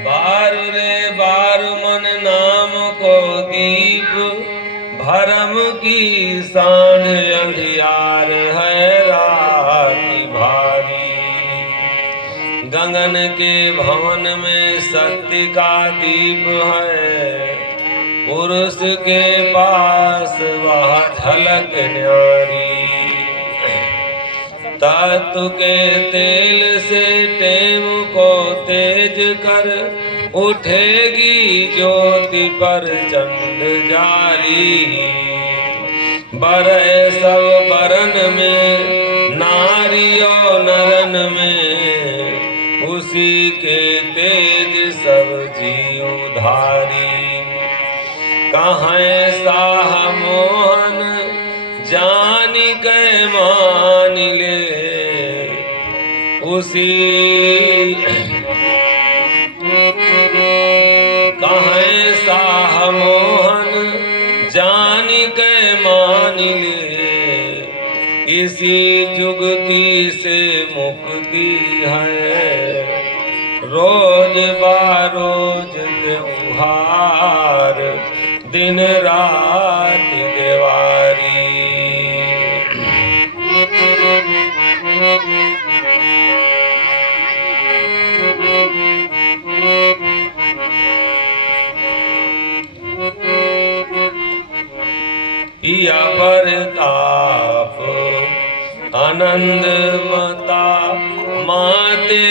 बारु रे बारु मन नाम को दीप, भरम की सांझ अंधियार है राति भारी। गगन के भवन में सत्य का दीप है, पुरुष के पास वह झलक न्यारी। तत्व के तेल से टेम को तेज कर, उठेगी ज्योति पर चंड जारी। बरए सब बरन में नारी और नरन में, उसी के तेज सब जीव धारी। कहाँ साह मोहन जानी के मान ले, उसी कहाँ साह मोहन जानी के मान ले। इसी जुगती से मुक्ति है, रोज बारोज त्योहार, दिन रात देवारी। पिया परताप आनंद मता माते,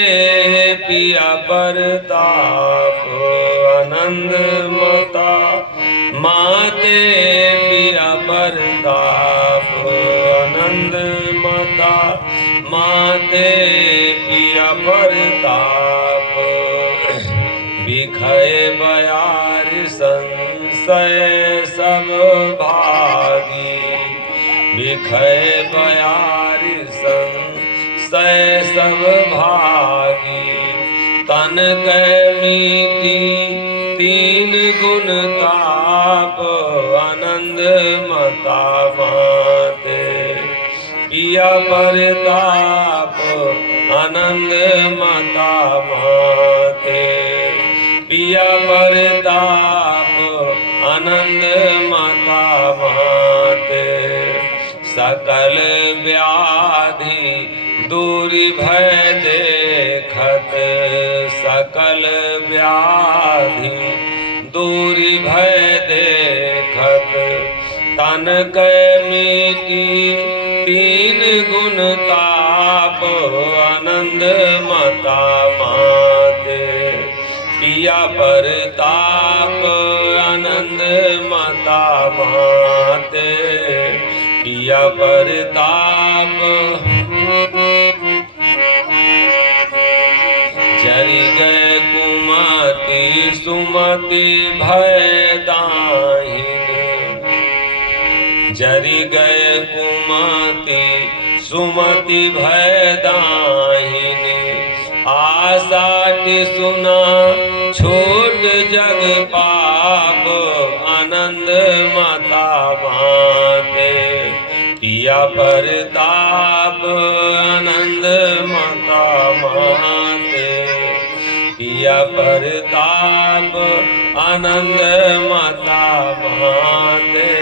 पिया परताप आनंद मता माते, पिया परताप आनंद मता माते, पिया परताप। बिखय बयार संशय सब भागी, बिखय बयार संशय सब भागी। तन कै मीठी तीन गुण ताप, आनंद मता माते, पिया परताप आनंद मता माते, पिया परताप आनंद मता माते। सकल व्याधि दूरी भय देखत, सकल व्याधि दूरी भय देखत। तन कै मीठी तीन गुण ताप, आनंद मता माते, पिया परताप आनंद मता माते, पिया परताप। जरि गए कुमति सुमति भय दाहिन, जरि गए कुमति सुमति भय दाहिन। आसाट सुना छोट जग पाप, आनंद मता माते, पिया परताप आनंद मता माते, पिया परताप आनंद मता माते।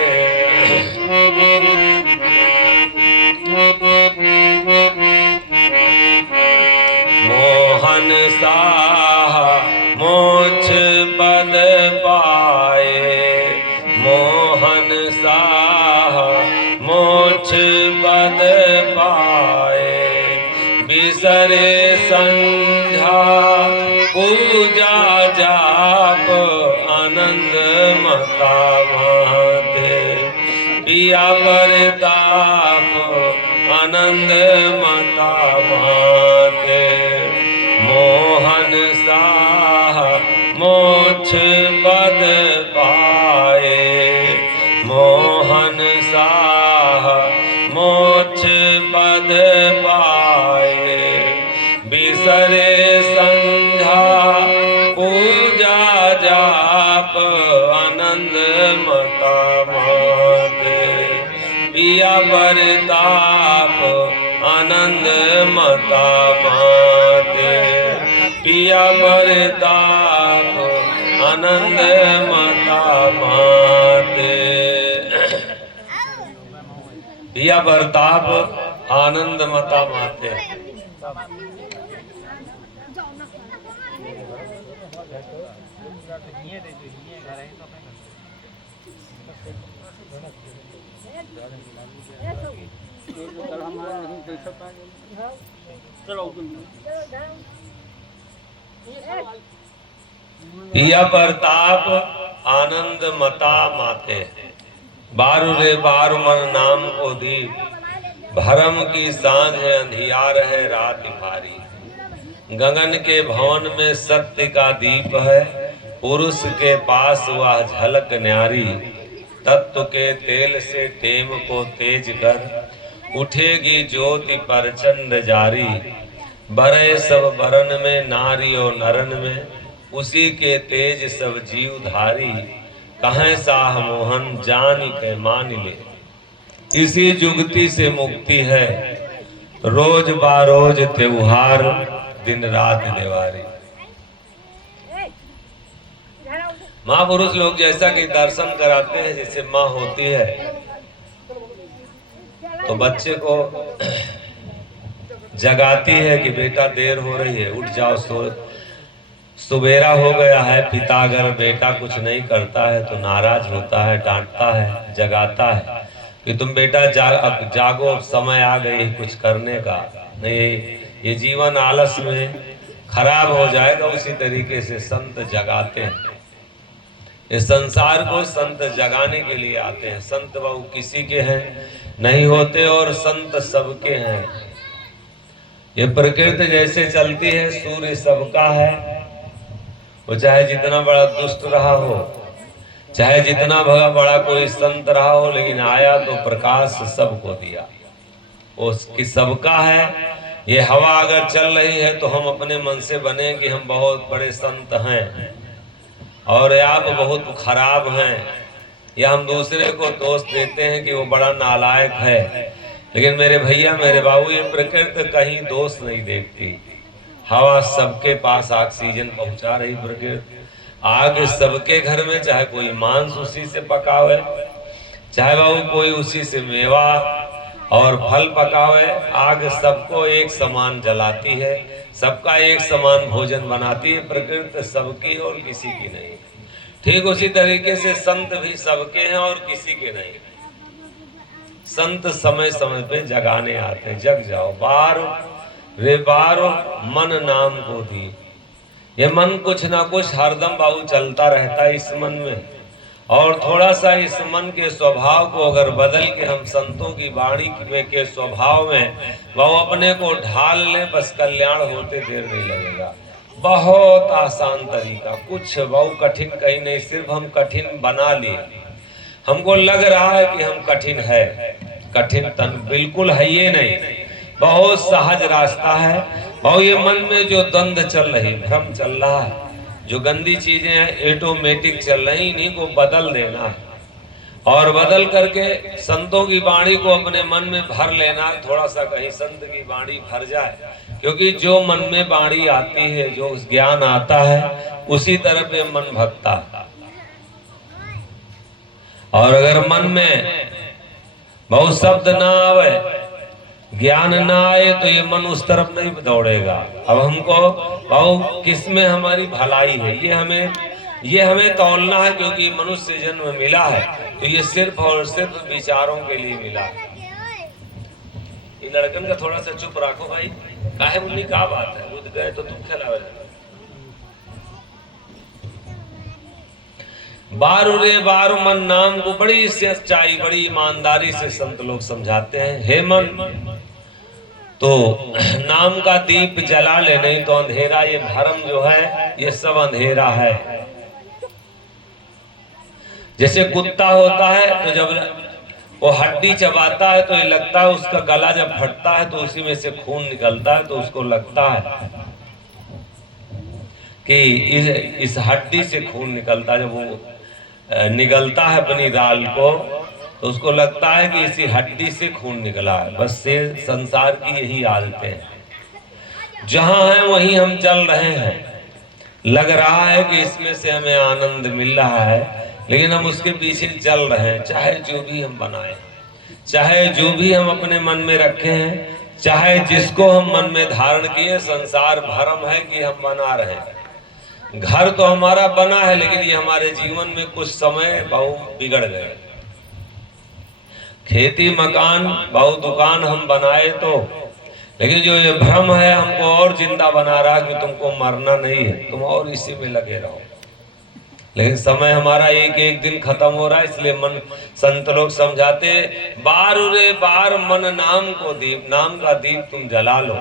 मोहन साह मोक्ष पद पाए, मोहन साह मोक्ष पद पाए। बिसरे संध्या पूजा जाप, आनंद मता माते, पिया परताप आनंद मता माते। मोहन साह मोक्ष पद पाए, मोहन साह मोक्ष पद पाए। बिसरे संध्या पूजा जाप, आनंद मता माते, पिया परताप आनंद मता माते, पिया परताप आनंद मता माते। पिया परताप आनंद मता माते। पिया परताप आनंद मता माते। बारु रे बारु मन नाम को दीप, भरम की सांझ अंधियार है रात भारी। गगन के भवन में सत्य का दीप है, पुरुष के पास वह झलक न्यारी। तत्व के तेल से टेम को तेज कर, उठेगी ज्योति प्रचंड जारी। बरे सब बरन में नारी और नरन में, उसी के तेज सब जीव धारी। कहें साह मोहन जान के मान ले, इसी जुगती से मुक्ति है। रोज बारोज त्योहार दिन रात देवारी। महापुरुष लोग जैसा कि दर्शन कराते हैं, जैसे माँ होती है तो बच्चे को जगाती है कि बेटा देर हो रही है, उठ जाओ, सुबेरा हो गया है। पिता अगर बेटा कुछ नहीं करता है तो नाराज होता है, डांटता है, जगाता है कि तुम बेटा अब जागो, अब समय आ गई कुछ करने का। नहीं, ये जीवन आलस में खराब हो जाएगा। उसी तरीके से संत जगाते हैं। इस संसार को संत जगाने के लिए आते हैं। संत बहु किसी के हैं नहीं होते और संत सबके हैं। ये प्रकृति जैसे चलती है, सूर्य सबका है। वो चाहे जितना बड़ा दुष्ट रहा हो, चाहे जितना बड़ा कोई संत रहा हो, लेकिन आया तो प्रकाश सबको दिया। उसकी सबका है। ये हवा अगर चल रही है तो हम अपने मन से बने कि हम बहुत बड़े संत हैं और आप बहुत खराब हैं, या हम दूसरे को दोष देते हैं कि वो बड़ा नालायक है। लेकिन मेरे भैया, मेरे बाबू, ये प्रकृति कहीं दोष नहीं देखती। हवा सबके पास ऑक्सीजन पहुंचा रही प्रकृति। आग सबके घर में, चाहे कोई मांस उसी से पकावे, चाहे बाबू कोई उसी से मेवा और फल पकावे। आग सबको एक समान जलाती है, सबका एक समान भोजन बनाती है। प्रकृति सबकी और किसी की नहीं। ठीक उसी तरीके से संत भी सबके हैं और किसी के नहीं। संत समय समय पे जगाने आते हैं। जग जाओ बारो रे बारो मन नाम को दी। ये मन कुछ ना कुछ हरदम बाबू चलता रहता है इस मन में। और थोड़ा सा इस मन के स्वभाव को अगर बदल के हम संतों की वाणी में के स्वभाव में वो अपने को ढाल लें, बस कल्याण होते देर नहीं लगेगा। बहुत आसान तरीका, कुछ बहुत कठिन कहीं नहीं, सिर्फ हम कठिन बना लिए। हमको लग रहा है कि हम कठिन है, कठिन तन बिल्कुल है ये नहीं, बहुत सहज रास्ता है। और ये मन में जो द्वंद चल रही, भ्रम चल रहा है, जो गंदी चीजें हैं ऑटोमेटिक चल रही, इन्हीं को बदल देना है। और बदल करके संतों की वाणी को अपने मन में भर लेना। थोड़ा सा कहीं संत की वाणी भर जाए, क्योंकि जो मन में वाणी आती है, जो ज्ञान आता है, उसी तरफ ये मन भगता है। और अगर मन में बहुत शब्द ना आवे, ज्ञान ना आए, तो ये मन उस तरफ नहीं दौड़ेगा। अब हमको बहुत किस में हमारी भलाई है, ये हमें तौलना है। क्योंकि मनुष्य जन्म मिला है तो ये सिर्फ और सिर्फ विचारों के लिए मिला है। ये लड़कन का थोड़ा सा चुप रखो भाई, काहे मुन्नी क्या बात है, रुद गए तो तुम खिलावे। बारू रे बारू मन नाम को बड़ी सच्चाई, बड़ी ईमानदारी से संत लोग समझाते हैं। हे मन, तो नाम का दीप जला ले, नहीं तो अंधेरा, ये भरम जो है ये सब अंधेरा है। जैसे कुत्ता होता है तो जब वो हड्डी चबाता है तो ये लगता है, उसका गला जब फटता है तो उसी में से खून निकलता है, तो उसको लगता है कि इस हड्डी से खून निकलता है। जब वो निगलता है अपनी राल को तो उसको लगता है कि इसी हड्डी से खून निकला है। बस से संसार की यही आदतें हैं। जहां हैं वहीं हम चल रहे हैं। लग रहा है कि इसमें से हमें आनंद मिल रहा है, लेकिन हम उसके पीछे चल रहे हैं। चाहे जो भी हम बनाए, चाहे जो भी हम अपने मन में रखे हैं, चाहे जिसको हम मन में धारण किए, संसार भ्रम है कि हम बना रहे हैं। घर तो हमारा बना है, लेकिन ये हमारे जीवन में कुछ समय बहुत बिगड़ गए। खेती मकान बहुत दुकान हम बनाए तो, लेकिन जो ये भ्रम है हमको और जिंदा बना रहा कि तुमको मरना नहीं है, तुम और इसी में लगे रहो। लेकिन समय हमारा एक एक दिन खत्म हो रहा है, इसलिए मन संत लोग समझाते, बार रे बार मन नाम को दीप, नाम का दीप तुम जला लो,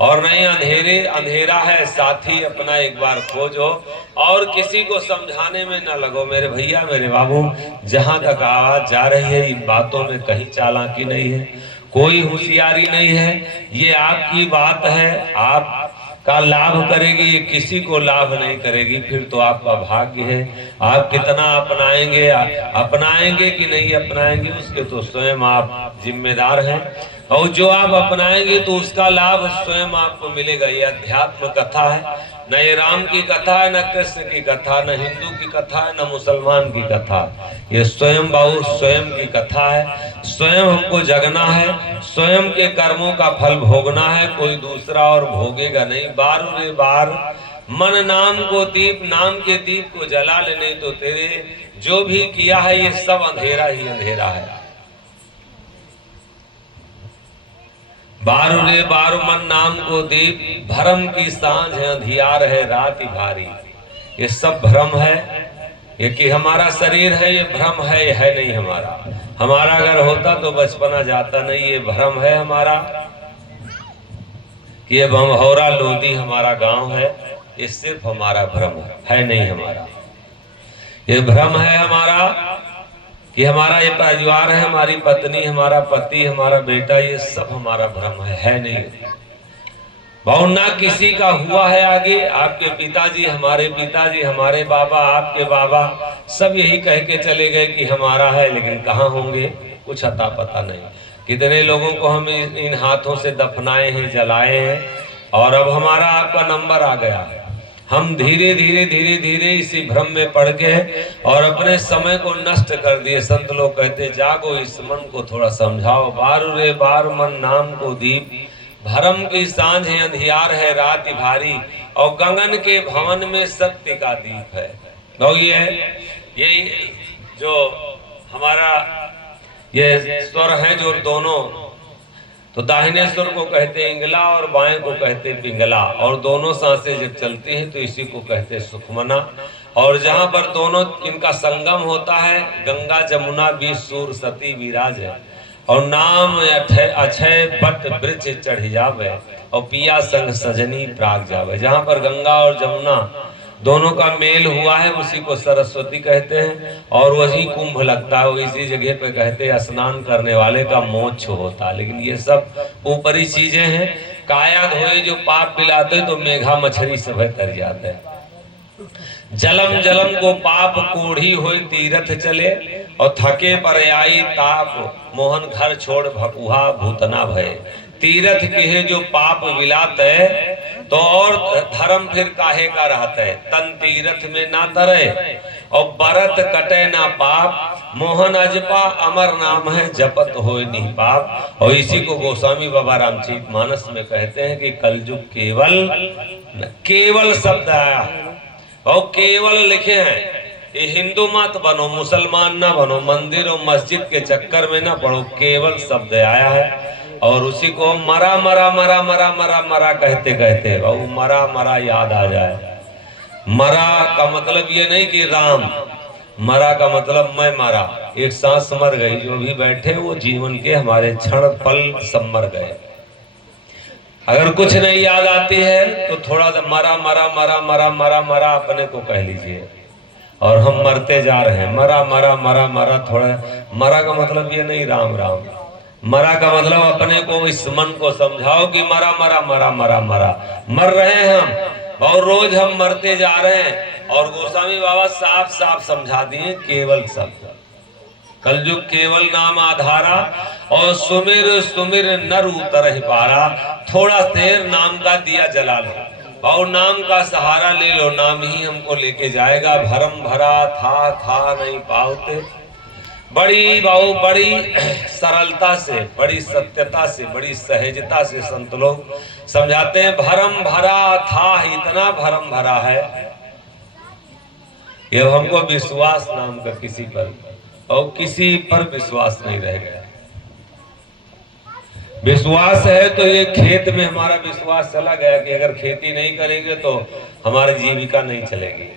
और नहीं अंधेरे अंधेरा है साथी अपना एक बार खोजो, और किसी को समझाने में न लगो। मेरे भैया मेरे बाबू, जहां तक आवाज जा रही है, इन बातों में कहीं चालाकी नहीं है, कोई होशियारी नहीं है। ये आपकी बात है, आप का लाभ करेगी, ये किसी को लाभ नहीं करेगी। फिर तो आपका भाग्य है, आप कितना अपनाएंगे, अपनाएंगे कि नहीं अपनाएंगे, उसके तो स्वयं आप जिम्मेदार हैं। और जो आप अपनाएंगे तो उसका लाभ स्वयं आपको मिलेगा। ये अध्यात्म कथा है, न ये राम की कथा है, न कृष्ण की कथा, न हिंदू की कथा है, न मुसलमान की कथा। ये स्वयं बाबू स्वयं की कथा है। स्वयं हमको जगना है, स्वयं के कर्मों का फल भोगना है, कोई दूसरा और भोगेगा नहीं। बार रे बार मन नाम को दीप, नाम के दीप को जला ले, नहीं तो तेरे जो भी किया है ये सब अंधेरा ही अंधेरा है। बारू रे बारू मन नाम को दीप, भ्रम की सांझ है अंधियार है रात भारी। ये सब भ्रम है। ये कि हमारा शरीर है, ये भ्रम है, ये है नहीं हमारा। हमारा अगर होता तो बचपना जाता नहीं। ये भ्रम है हमारा। ये बमहौरा लोधी हमारा गांव है, ये सिर्फ हमारा भ्रम है नहीं हमारा। ये भ्रम है हमारा कि हमारा ये परिवार है, हमारी पत्नी, हमारा पति, हमारा बेटा, ये सब हमारा भ्रम है नहीं। बहु ना किसी का हुआ है आगे। आपके पिताजी, हमारे पिताजी, हमारे बाबा, आपके बाबा, सब यही कह के चले गए कि हमारा है, लेकिन कहाँ होंगे कुछ अता पता नहीं। कितने लोगों को हम इन हाथों से दफनाए हैं, जलाए हैं, और अब हमारा आपका नंबर आ गया है। हम धीरे धीरे धीरे धीरे इसी भ्रम में पड़ के और अपने समय को नष्ट कर दिए। संत लोग कहते, जागो इस मन को थोड़ा समझाओ। बारू रे बार मन नाम को दीप, भरम की सांझ है अंधियार है रात भारी, और गगन के भवन में सत्य का दीप है। तो ये जो हमारा ये स्वर है, जो दोनों, तो दाहिने स्वर को कहते हैं इंगला और बाएं को कहते हैं पिंगला, और दोनों सांसें जब चलती हैं तो इसी को कहते हैं सुखमना। और जहां पर दोनों इनका संगम होता है, गंगा जमुना बीच सूर सती विराज है, और नाम अक्षय बट वृक्ष चढ़ जावे, और पिया संग सजनी प्राग जावे। जहां पर गंगा और जमुना दोनों का मेल हुआ है, उसी को सरस्वती कहते हैं, और वही कुंभ लगता है। इसी जगह पे कहते हैं स्नान करने वाले का मोक्ष होता है। लेकिन ये सब ऊपरी चीजें हैं। काया धोए जो पाप पिलाते तो मेघा मछली सब तर जाते हैं। जलम जलम को पाप कोढ़ी होए तीरथ चले, और थके पर आई ताप मोहन घर छोड़ भकुहा भूतना भय। तीरथ के जो पाप विलाते तो और धर्म फिर काहे का रहते। तन तीरथ में ना तरे, और बरत कटे ना पाप, मोहन अजपा अमर नाम है जपत होए नहीं पाप। और इसी को गोस्वामी बाबा रामचरित मानस में कहते हैं कि कलयुग केवल शब्द आया, और केवल लिखे हैं। ये हिंदू मत बनो, मुसलमान ना बनो, मंदिर और मस्जिद के चक्कर में ना पड़ो, केवल शब्द आया है। और उसी को मरा मरा मरा मरा मरा मरा कहते कहते वो मरा मरा याद आ जाए। मरा का मतलब ये नहीं कि राम, मरा का मतलब मैं मरा, एक सांस मर गई। जो भी बैठे वो जीवन के हमारे क्षण पल सब मर गए। अगर कुछ नहीं याद आती है तो थोड़ा सा मरा मरा मरा मरा मरा मरा अपने को कह लीजिए। और हम मरते जा रहे हैं, मरा मरा मरा मरा। थोड़ा मरा का मतलब ये नहीं राम राम, मरा का मतलब अपने को, इस मन को समझाओ कि मरा मरा मरा मरा मरा, मर रहे हैं हम, और रोज हम मरते जा रहे हैं। और गोस्वामी बाबा साफ साफ समझा दिए, केवल शब्द, कलयुग केवल नाम आधारा, और सुमिर सुमिर नर उतर पारा। थोड़ा देर नाम का दिया जला लो और नाम का सहारा ले लो, नाम ही हमको लेके जाएगा। भरम भरा था नहीं पाओते। बड़ी बाबू बड़ी सरलता से, बड़ी सत्यता से, बड़ी सहजता से संत लोग समझाते हैं। भरम भरा था, इतना भरम भरा है ये हमको विश्वास नाम का किसी पर और किसी पर विश्वास नहीं रह गया। विश्वास है तो ये खेत में हमारा विश्वास चला गया कि अगर खेती नहीं करेंगे तो हमारी जीविका नहीं चलेगी।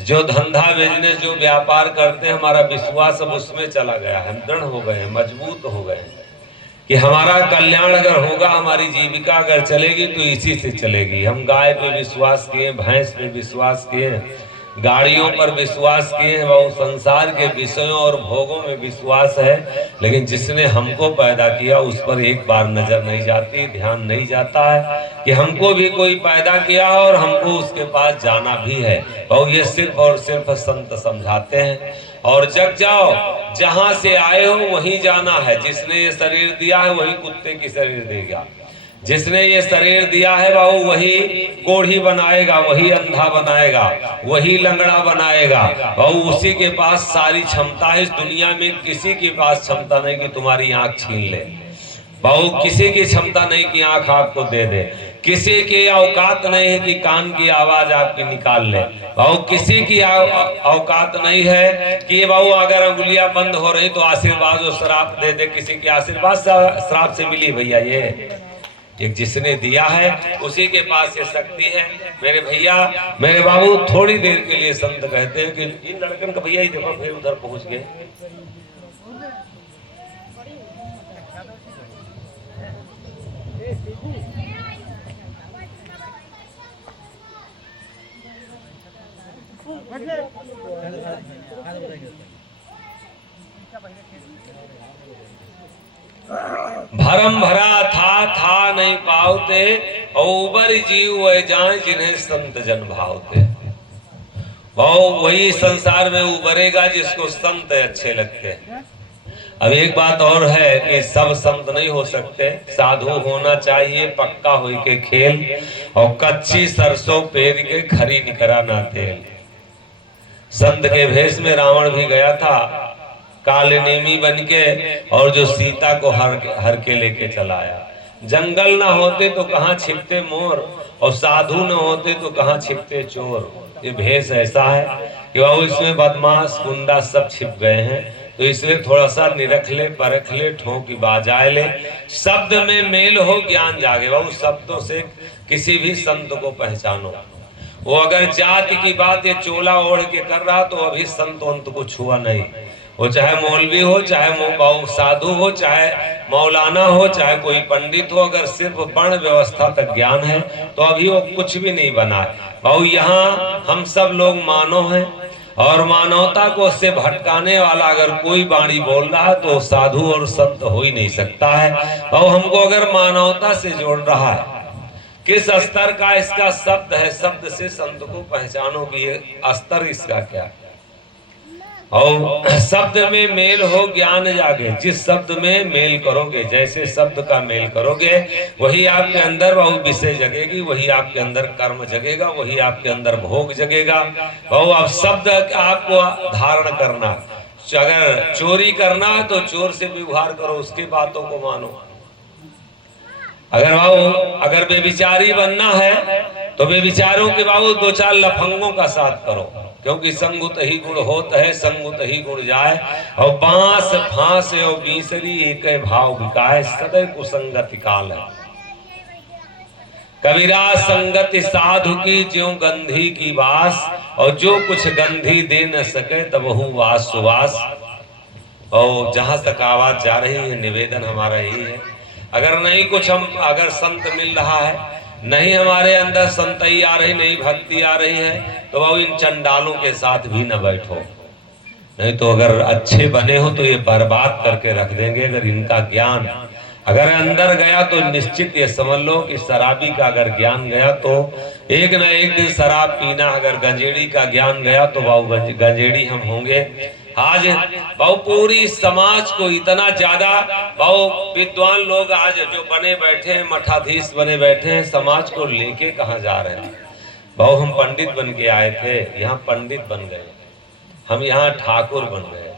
जो धंधा बिजनेस जो व्यापार करते हैं, हमारा विश्वास अब उसमें चला गया है। हम दृढ़ हो गए हैं, मजबूत हो गए हैं कि हमारा कल्याण अगर होगा, हमारी जीविका अगर चलेगी तो इसी से चलेगी। हम गाय पे विश्वास किए, भैंस पे विश्वास किए, गाड़ियों पर विश्वास किए हैं, वो संसार के विषयों और भोगों में विश्वास है। लेकिन जिसने हमको पैदा किया उस पर एक बार नजर नहीं जाती, ध्यान नहीं जाता है कि हमको भी कोई पैदा किया और हमको उसके पास जाना भी है। और ये सिर्फ और सिर्फ संत समझाते हैं। और जग जाओ, जहां से आए हो वहीं जाना है। जिसने ये शरीर दिया है वही कुत्ते की शरीर देगा। जिसने ये शरीर दिया है बाबू वही कोढ़ी बनाएगा, वही अंधा बनाएगा, वही लंगड़ा बनाएगा। बाबू उसी के पास सारी क्षमता है। इस दुनिया में किसी के पास क्षमता नहीं कि तुम्हारी आंख छीन ले। बाबू किसी की क्षमता नहीं कि आंख आपको दे दे। किसी की औकात नहीं है कि कान की आवाज आपकी निकाल ले। बाबू किसी की औकात नहीं है कि बाबू अगर उंगलियां बंद हो रही तो आशीर्वाद और श्राप दे दे। किसी के आशीर्वाद श्राप से मिली भैया, ये एक जिसने दिया है उसी के पास ये शक्ति है। मेरे भैया मेरे बाबू थोड़ी देर के लिए संत कहते हैं कि इन लड़कन का भैया ही देखो फिर उधर पहुंच गए। भरम भरा था नहीं पाओते, और उबर जीव वह जाए जिन्हें संत जन भावते। वही संसार में उबरेगा जिसको संत अच्छे लगते हैं। अब एक बात और है कि सब संत नहीं हो सकते। साधु होना चाहिए पक्का होई के खेल, और कच्ची सरसों पेर के खरी निकरा ना तेल। संत के भेष में रावण भी गया था काले नेमी बनके, और जो सीता को हर के लेके चलाया। जंगल ना होते तो कहाँ छिपते मोर, और साधु न होते तो कहाँ छिपते चोर। ये भेष ऐसा है कि बाबू इसमें बदमाश गुंडा सब छिप गए हैं। तो इसलिए थोड़ा सा निरख ले, परख ले, ठोंकी बाजाए ले। शब्द में मेल हो ज्ञान जागे। बाबू शब्दों से किसी भी संत को पहचानो। वो अगर जाति की बात ये चोला ओढ़ के कर रहा तो अभी संत वंत को छुआ नहीं। वो चाहे मौलवी हो, चाहे साधु हो, चाहे मौलाना हो, चाहे कोई पंडित हो, अगर सिर्फ वर्ण व्यवस्था तक ज्ञान है तो अभी वो कुछ भी नहीं बना है। भाऊ यहाँ हम सब लोग मानव हैं, और मानवता को उससे भटकाने वाला अगर कोई वाणी बोल रहा है तो साधु और संत हो ही नहीं सकता है। और हमको अगर मानवता से जोड़ रहा है, किस स्तर का इसका शब्द है, शब्द से संत को पहचानो कि ये स्तर इसका क्या है। और शब्द में मेल हो ज्ञान जागे। जिस शब्द में मेल करोगे, जैसे शब्द का मेल करोगे, वही आपके अंदर वह विषय जगेगी, वही आपके अंदर कर्म जगेगा, वही आपके अंदर भोग जगेगा। और अब शब्द आपको धारण करना, अगर चोरी करना है तो चोर से व्यवहार करो, उसकी बातों को मानो। अगर बेविचारी बनना है तो बेविचारों के बाबू दो चार लफंगों का साथ करो, क्योंकि संगुत ही गुण होत है, संगुत ही गुण जाए। और बांस फांस और बीसरी एक भाव बिकाए, सदैव कुसंगति काल है। कबीरा संगति साधु की ज्यों गंधी की बास, और जो कुछ गंधी दे न सके तब हूँ वास सुवास। और जहां तक आवाज जा रही है, निवेदन हमारा यही है, अगर नहीं कुछ अगर संत मिल रहा है, नहीं हमारे अंदर संतई आ रही, नहीं भक्ति आ रही है, तो वो इन चंडालों के साथ भी न बैठो। नहीं तो अगर अच्छे बने हो तो ये बर्बाद करके रख देंगे। अगर इनका ज्ञान अगर अंदर गया तो निश्चित ये समझ लो कि शराबी का अगर ज्ञान गया तो एक न एक दिन शराब पीना, अगर गंजेड़ी का ज्ञान गया तो बाबू गंजेड़ी हम होंगे। आज बाबू पूरी समाज को इतना ज्यादा बाबू विद्वान लोग आज जो बने बैठे हैं, मठाधीश बने बैठे हैं, समाज को लेके कहाँ जा रहे हैं। बाबू हम पंडित बन के आए थे, यहाँ पंडित बन गए, हम यहाँ ठाकुर बन गए,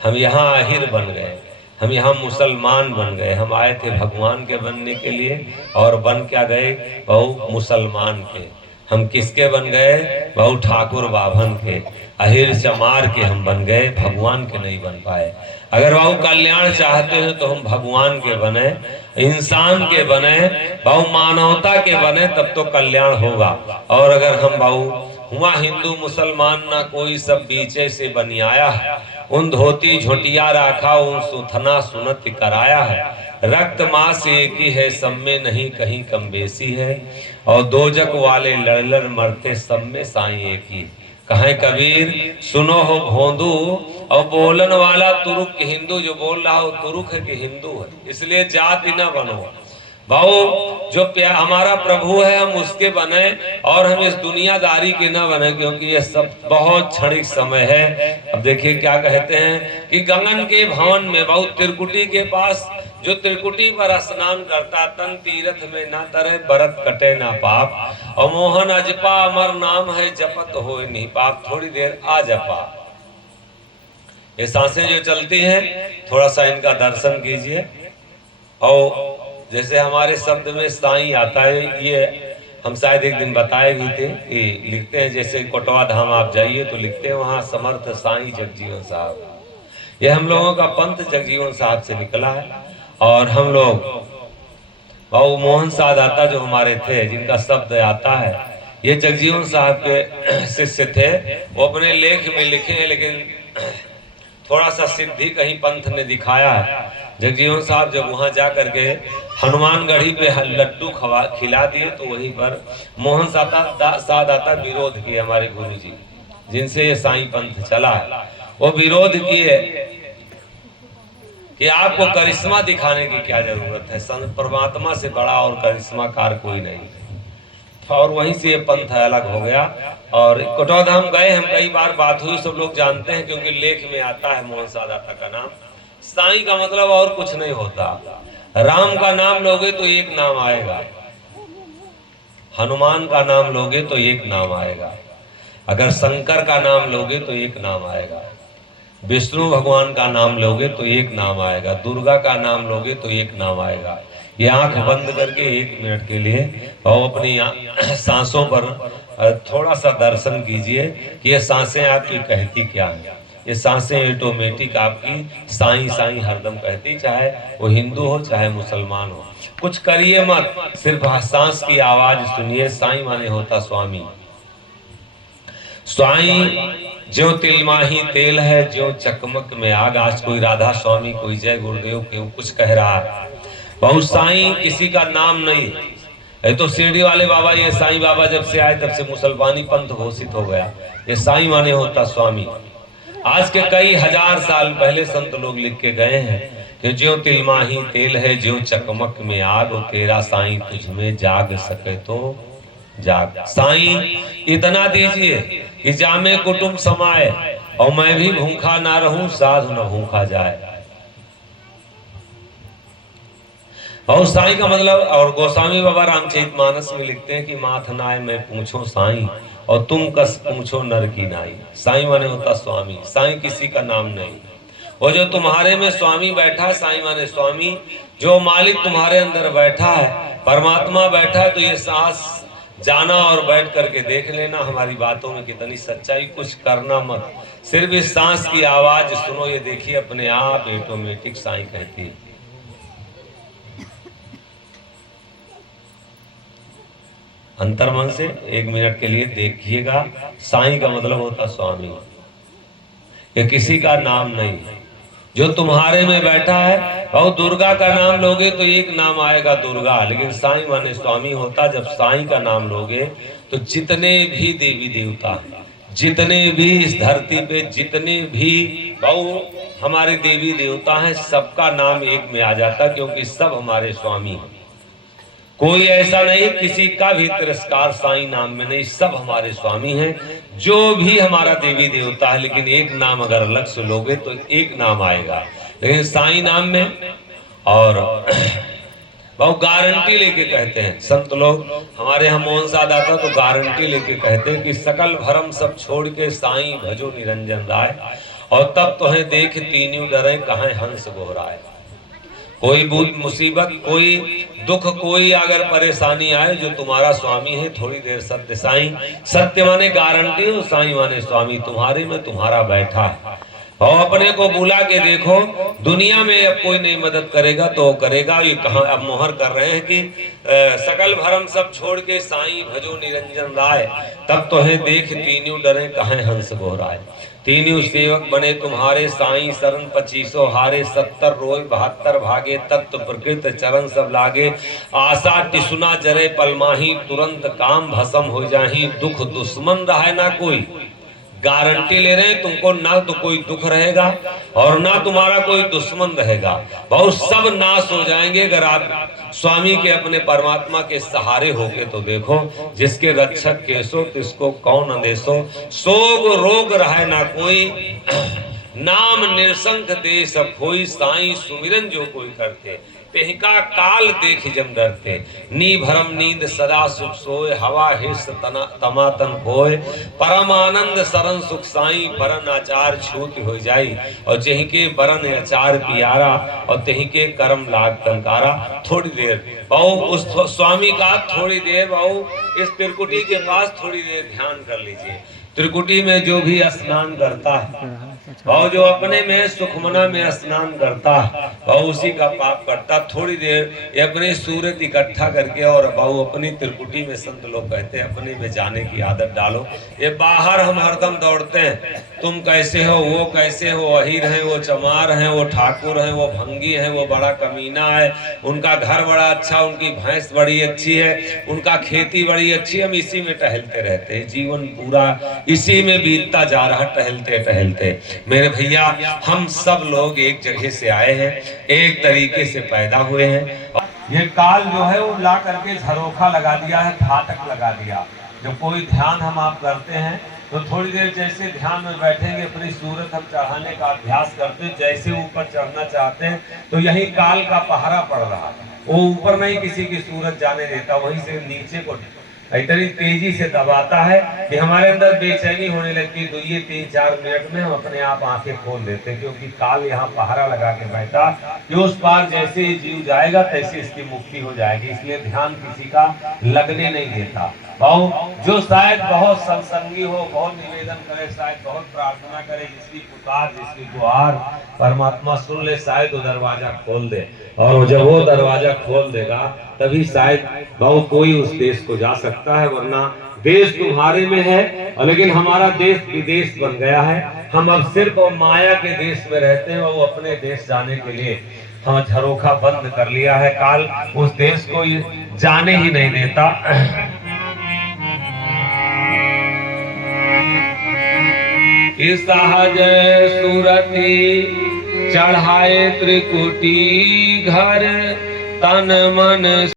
हम यहाँ आहिर बन गए, हम यहाँ मुसलमान बन गए। हम आए थे भगवान के बनने के लिए और बन क्या गए बहु मुसलमान के। हम किसके बन गए बहु ठाकुर बाभन के, अहिर चमार के हम बन गए, भगवान के नहीं बन पाए। अगर बहु कल्याण चाहते हैं तो हम भगवान के बने, इंसान के बने, बहु मानवता के बने, तब तो कल्याण होगा। और अगर हम बहु हुआ हिंदू मुसलमान ना कोई, सब बीचे से बनियाया है, उन धोती झोटिया राखा, उन सुथना सुनत कराया है। रक्त मांस एक ही है, सब में नहीं कहीं कम बेसी है, और दोजक वाले लड़ लड़ मरते, सब में साईं एक ही। कहें कबीर सुनो हो भोंदू, और बोलन वाला तुरुक हिंदू, जो बोल रहा हो तुरुक है कि हिंदू है, इसलिए जाति न बनो भाऊ। जो हमारा प्रभु है हम उसके बने, और हम इस दुनियादारी के न बने, क्योंकि ये सब बहुत क्षणिक समय है। अब देखिए क्या कहते हैं कि गगन के भवन में बहु त्रिकुटी के पास, जो त्रिकुटी पर स्नान करता, तन तीर्थ में न तरे, बरत कटे ना पाप, और मोहन अजपा अमर नाम है, जपत होए नहीं पाप। थोड़ी देर आ जपा, ये सांसें जो चलती हैं, थोड़ा सा इनका दर्शन कीजिए। और जैसे हमारे शब्द में साईं आता है, ये हम शायद एक दिन बताए भी थे कि लिखते हैं, जैसे कोटवा धाम आप जाइए तो लिखते हैं वहाँ समर्थ साईं जगजीवन साहब। ये हम लोगों का पंथ जगजीवन साहब से निकला है। और हम लोग बाबू मोहन साहब आता जो हमारे थे, जिनका शब्द आता है, ये जगजीवन साहब के शिष्य थे। वो अपने लेख में लिखे हैं, लेकिन थोड़ा सा सिद्धि कहीं पंथ ने दिखाया है। जगजीवन साहब जब वहां जा करके हनुमानगढ़ी पे लड्डू खिला दिए, तो वहीं पर मोहन सादाता विरोध किए, हमारे गुरुजी जिनसे ये साईं पंथ चला है, वो विरोध किए कि आपको करिश्मा दिखाने की क्या जरूरत है, परमात्मा से बड़ा और करिश्माकार कोई नहीं। और वहीं से ये पंथ अलग हो गया। और कोटवा धाम गए हम, कई बार बात हुई, सब लोग जानते हैं, क्योंकि लेख में आता है मोहन सादाता का नाम। साईं का मतलब और कुछ नहीं होता। राम का नाम लोगे तो एक नाम आएगा, हनुमान का नाम लोगे तो एक नाम आएगा, अगर शंकर का नाम लोगे तो एक नाम आएगा, विष्णु भगवान का नाम लोगे तो एक नाम आएगा, दुर्गा का नाम लोगे तो एक नाम आएगा। ये आंख बंद करके 1 मिनट के लिए और अपनी सांसों पर थोड़ा सा दर्शन कीजिए कि ये सांसें आपकी कहती क्या हैं। ये सांसें ऑटोमेटिक आपकी साईं साईं हरदम कहती, चाहे वो हिंदू हो चाहे मुसलमान हो। कुछ करिए मत, सिर्फ सांस की आवाज सुनिए। साईं माने होता स्वामी। स्वाई ज्यों तिलमाही तेल है, ज्यों चकमक में आग। आज कोई राधा स्वामी, कोई जय गुरुदेव के कुछ कह रहा है, बहुत साईं किसी का नाम नहीं है। तो शिरडी वाले बाबा, ये साईं बाबा जब से आए तब से मुसलमानी पंथ घोषित हो गया। ये साईं माने होता स्वामी। आज के कई हजार साल पहले संत लोग लिख के गए हैं कि ज्यों तिलमाही तेल है, ज्यों चकमक में आग, तेरा साईं तुझ में जाग सके तो जाग। साईं इतना दीजिए कि जामे कुटुंब समाए, और मैं भी भूखा ना रहूं, साधु न भूखा जाए। और साईं का मतलब, और गोस्वामी बाबा रामचरितमानस में लिखते हैं कि माथ नाय मैं पूछो साईं, और तुम कस पूछो नर की नाई। साईं माने होता स्वामी। साईं किसी का नाम नहीं। वो जो तुम्हारे में स्वामी बैठा, साईं माने स्वामी। जो मालिक तुम्हारे अंदर बैठा है, परमात्मा बैठा है, तो ये सांस जाना और बैठ करके देख लेना हमारी बातों में कितनी सच्चाई। कुछ करना मत, सिर्फ इस सांस की आवाज सुनो। ये देखिए अपने आप ऑटोमेटिक साईं कहती है। अंतर्मन से 1 मिनट के लिए देखिएगा। साईं का मतलब होता स्वामी। ये किसी का नाम नहीं है, जो तुम्हारे में बैठा है। और दुर्गा का नाम लोगे तो एक नाम आएगा दुर्गा, लेकिन साईं माने स्वामी होता। जब साईं का नाम लोगे तो जितने भी देवी देवता जितने भी इस धरती पे जितने भी बहु हमारे देवी देवता हैं, सबका नाम एक में आ जाता, क्योंकि सब हमारे स्वामी हैं। कोई ऐसा नहीं किसी का भी तिरस्कार साईं नाम में नहीं, सब हमारे स्वामी हैं। जो भी हमारा देवी देवता है, लेकिन एक नाम अगर अलग से लोगे तो एक नाम आएगा, लेकिन साईं नाम में और बहुत गारंटी लेके कहते हैं संत लोग। हमारे यहाँ मोहन साहब आता तो गारंटी लेके कहते हैं कि सकल भरम सब छोड़ के साईं भजो निरंजन राय, और तब तो है देख तीनों डरे कहाँ हंस गोहराए। कोई बुरी मुसीबत, कोई दुख, कोई अगर परेशानी आए, जो तुम्हारा स्वामी है थोड़ी देर सत्य साईं, सत्य माने गारंटी हो, साईं माने स्वामी तुम्हारे में तुम्हारा बैठा है। और अपने को बुला के देखो, दुनिया में अब कोई नहीं मदद करेगा तो करेगा। ये कहाँ अब मोहर कर रहे हैं कि सकल भरम सब छोड़ के साईं भजो निरंजन राय, तब तो है देख तीनों डरे कहाँ हंस गोहराए। तीनों सेवक बने तुम्हारे साईं शरण 25 हारे, 70 रोय 72 भागे, तत्व प्रकृत चरण सब लागे। आशा टिसुना जरे पलमाही, तुरंत काम भस्म हो जाही, दुख दुश्मन रहे ना कोई। गारंटी ले रहे हैं तुमको, ना तो कोई दुख रहेगा और ना तुम्हारा कोई दुश्मन रहेगा, बहुत सब नाश हो जाएंगे अगर आप स्वामी के अपने परमात्मा के सहारे होके तो देखो। जिसके रक्षक केसो तिसको कौन अंदेशो, सोग रोग रहे ना कोई, नाम निरसंक दे सब खोई, साईं सुमिरन जो कोई करते, तेहिका काल देख जम डरते। नी भरम नींद सदा सुख सोए, हवा हिस तमातन खोए, परम आनंद सरन सुख साई, बरन आचार छूत हो जाई, और जही के बरन आचार पियारा, और तही के कर्म लाग तंकारा। थोड़ी देर बहु उस स्वामी का, थोड़ी देर बहु इस त्रिकुटी के पास थोड़ी देर ध्यान कर लीजिए। त्रिकुटी में जो भी स्नान करता है और जो अपने में सुखमना में स्नान करता है और उसी का पाप करता। थोड़ी देर ये अपने सूरत इकट्ठा करके और बहु अपनी त्रिकुटी में, संत लोग कहते हैं अपने में जाने की आदत डालो। ये बाहर हम हरदम दौड़ते हैं, तुम कैसे हो, वो कैसे हो, अहीर है, वो चमार है, वो ठाकुर है, वो भंगी है, वो बड़ा कमीना है, उनका घर बड़ा अच्छा, उनकी भैंस बड़ी अच्छी है, उनका खेती बड़ी अच्छी है। हम इसी में टहलते रहते हैं, जीवन पूरा इसी में बीतता जा रहा टहलते टहलते। मेरे भैया हम सब लोग एक जगह से आए हैं, एक तरीके से पैदा हुए हैं। ये काल जो है वो ला करके झरोखा लगा दिया है, फाटक लगा दिया। जब कोई ध्यान हम आप करते हैं तो थोड़ी देर जैसे ध्यान में बैठेंगे, अपनी सूरत हम चढ़ाने का अभ्यास करते हैं, जैसे ऊपर चढ़ना चाहते हैं तो यही काल का पहरा पड़ रहा है। वो ऊपर नहीं किसी की सूरत जाने देता, वहीं से नीचे को इतनी तेजी से दबाता है कि हमारे अंदर बेचैनी होने लगती है। तो ये 3-4 मिनट में हम अपने आप आंखें खोल देते हैं, क्योंकि काल यहाँ पहरा लगा के बैठा कि उस पार जैसे ही जीव जाएगा तैसे इसकी मुक्ति हो जाएगी। इसलिए ध्यान किसी का लगने नहीं देता। जो शायद बहुत सत्संगी हो, बहुत निवेदन करे, शायद बहुत प्रार्थना करे, जिसकी पुकार जिसकी गुहार परमात्मा सुन ले, शायद वो दरवाजा खोल दे। और जब वो दरवाजा खोल देगा तभी शायद बहु कोई उस देश को जा सकता है, वरना देश तुम्हारे में है, लेकिन हमारा देश विदेश बन गया है। हम अब सिर्फ माया के देश में रहते हैं, वो अपने देश जाने के लिए हम झरोखा बंद कर लिया है। काल उस देश को जाने ही नहीं देता। सहज सुरति चढ़ाए त्रिकुटी घर, तन मन